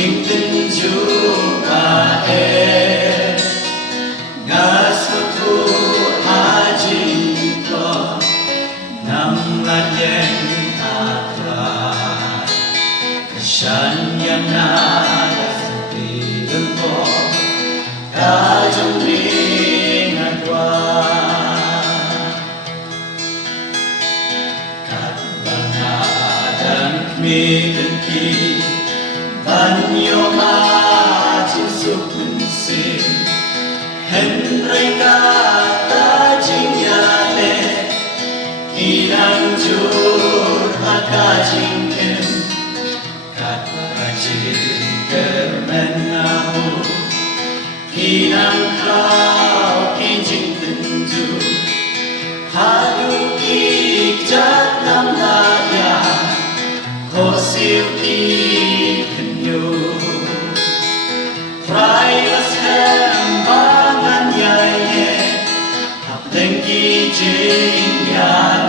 chính tin Chúa và em ngã suatu haji ko namlan yang akrar kesan yang nada sepi lempo kajong dengan kat bangadan midengki banyo ma Jesus pensin Henry kata jinyane Inang jur hakajingkem Kata jingkem menamu Inang kau kinjing tenju Hadu ikjat namanya Kosil ikenyu Praias hembangan yaya Hap lengki jingya